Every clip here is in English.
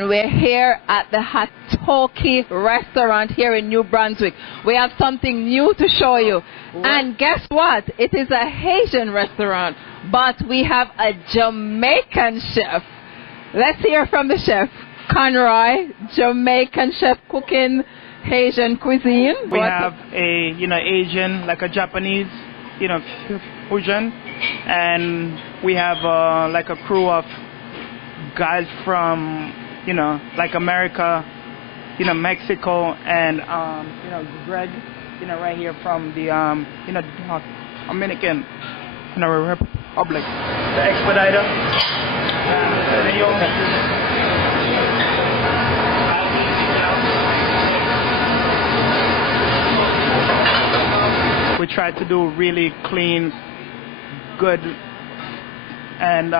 We're here at the Hatoki restaurant here in New Brunswick. We have something new to show you. What? And guess what? It is a Haitian restaurant, but we have a Jamaican chef. Let's hear from the chef. Conroy, Jamaican chef cooking Haitian cuisine. We have a, Asian, like a Japanese, fusion. And we have like a crew of guys from like America, Mexico, and Greg, right here from the Dominican, Republic, the expediter. We try to do really clean, good, and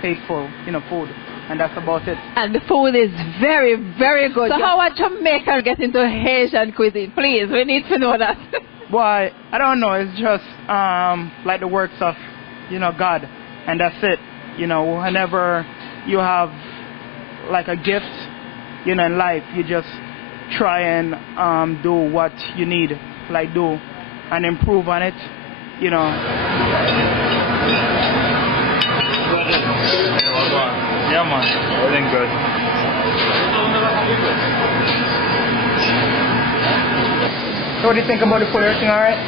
tasteful, food. And that's about it. And the food is very, very good. So how are Jamaicans get into Haitian cuisine? Please, we need to know that. Well, I don't know. It's just like the works of, God. And that's it. Whenever you have like a gift, in life, you just try and do what you need, like do and improve on it, Yeah, man. Everything good. So what do you think about the food? Everything all right?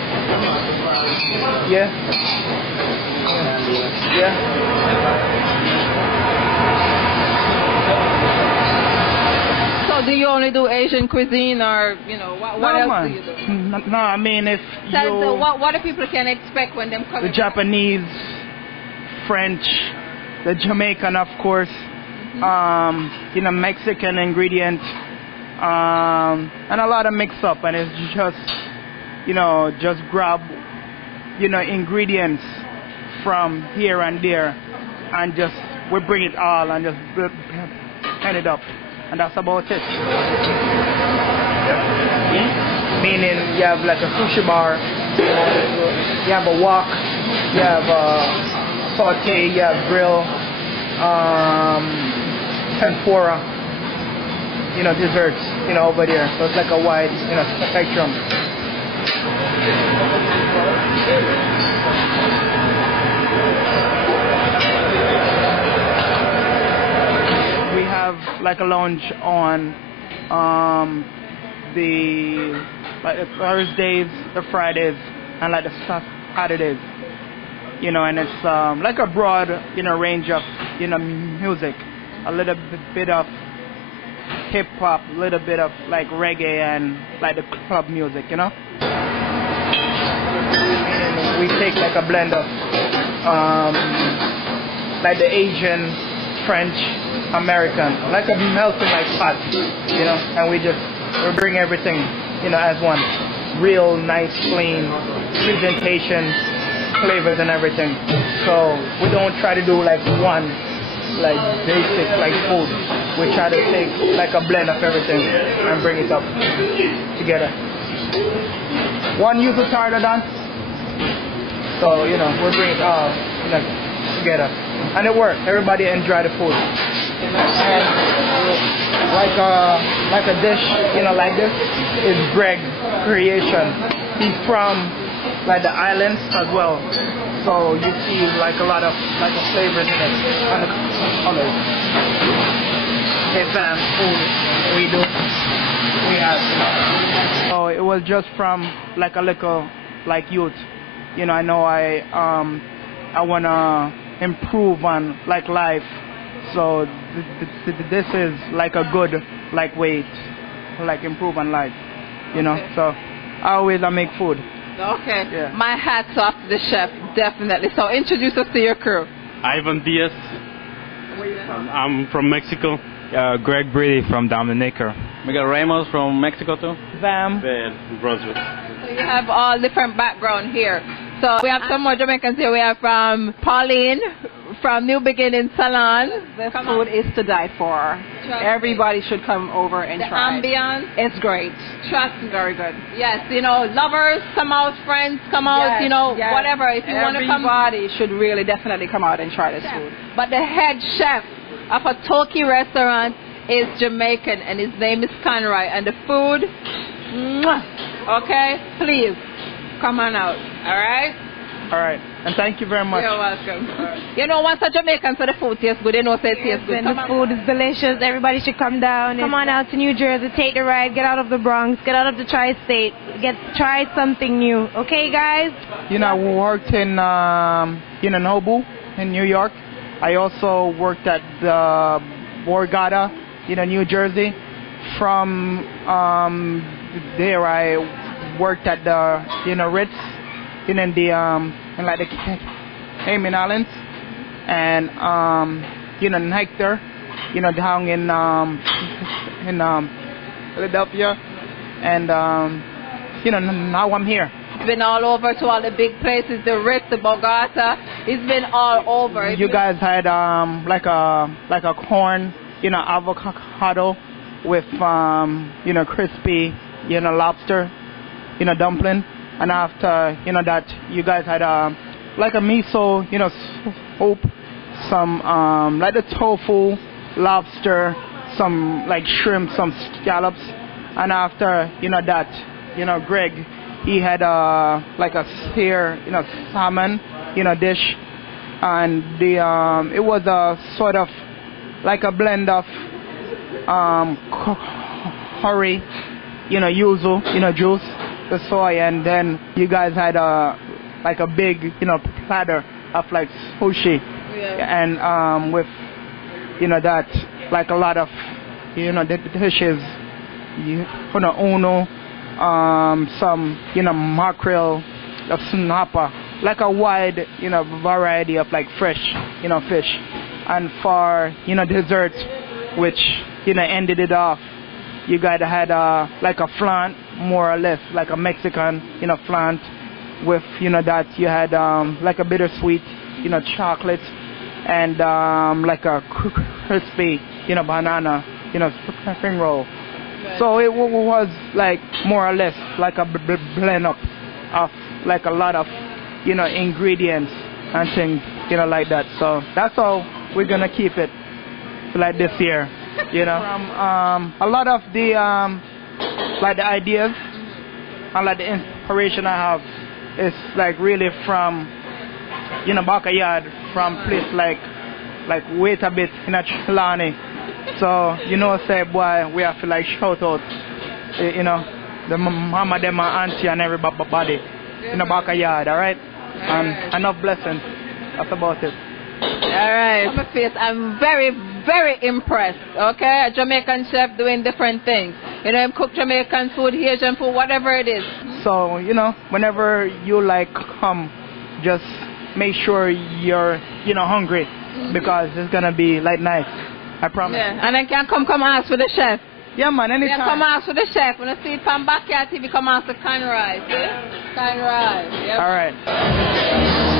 Yeah? Yeah? So do you only do Asian cuisine, or, what else do you do? No, I mean, if so what do people can expect when them come? The Japanese, French, the Jamaican, of course, Mexican ingredients, and a lot of mix-up, and it's just grab, ingredients from here and there, and we bring it all and just blend it up, and that's about it. Meaning you have like a sushi bar, you have a wok, you have a saute, you have grill, tempura, desserts, over there. So it's like a wide, spectrum. We have like a lounge on the Thursdays, the Fridays, and like the Saturdays. And it's like a broad, range of, music. A little bit of hip hop, a little bit of like reggae and like the club music, And we take like a blend of like the Asian, French, American, like a melting like pot, And we bring everything, as one. Real nice, clean presentation, flavors and everything. So we don't try to do like one like basic like food. We try to take like a blend of everything and bring it up together. One user tired of that. So we bring it all together. And it works. Everybody enjoy the food. And like a dish, like this is Greg's creation. He's from like the islands as well, so you see like a lot of like the flavors in it and the colors. Hey fam, food we have. So it was just from like a little like youth, I know I wanna improve on like life, so this is like a good like way to like improve on life, So I make food. Okay. Yeah. My hat's off to the chef, definitely. So introduce us to your crew. Ivan Diaz. I'm from Mexico. Greg Brady from Dominica. Miguel Ramos from Mexico too. Vam. From Brunswick. So you have all different background here. So we have some more Jamaicans here. We have from Pauline, from New Beginning Salon. The food is to die for. Everybody should come over and try it. The ambience. It's great. Trust me. Very good. Yes, lovers come out, friends come out, Yes. whatever. If you want to come. Everybody should really definitely come out and try this food. But the head chef of a Hatoki restaurant is Jamaican, and his name is Conroy. And the food, mwah, okay? Please, come on out, all right? All right. And thank you very much. You're welcome. You know, once a Jamaican so the food tastes good, they know say it tastes good. And the food is delicious. Everybody should come down. Come on out to New Jersey. Take the ride. Get out of the Bronx. Get out of the tri-state. Try something new. Okay, guys? You know, I worked in Nobu in New York. I also worked at the Borgata, New Jersey. From there, I worked at the Ritz, in like the Cayman Islands, and Nectar, down in Philadelphia, and now I'm here. He's been all over to all the big places, the Ritz, the Borgata. He's been all over. You guys had like a corn, avocado with crispy, lobster, dumpling. And after, that, you guys had like a miso, soup, some like the tofu, lobster, some like shrimp, some scallops. And after, that, Greg, he had like a sear, salmon, dish. And it was a sort of like a blend of curry, yuzu, juice, the soy, and then you guys had like a big platter of like sushi, and with that like a lot of the dishes, uno, some mackerel, snapper, like a wide variety of like fresh fish, and for dessert, which ended it off, you guys had like a flan, more or less like a Mexican flan, with that you had like a bittersweet chocolate, and like a crispy banana spring roll. So it was like more or less like a blend up of like a lot of ingredients and things like that. So that's how we're gonna keep it like this year. From a lot of the like the ideas and like the inspiration I have is like really from backyard, from place like wait a bit in a Trelawney. So say boy, we have to like shout out the mama, them, and auntie and everybody in the backyard, all right? And enough blessings. That's about it. All right. I'm very, very impressed. Okay, a Jamaican chef doing different things. Him cook Jamaican food, Asian food, whatever it is. So whenever you like come, just make sure you're hungry, because it's gonna be like nice. I promise. Yeah, and then can come ask for the chef. Yeah, man, anytime. Yeah, come ask for the chef. When you see it from Backyard TV, come ask for Conroy. See? Conroy. Yep. All right.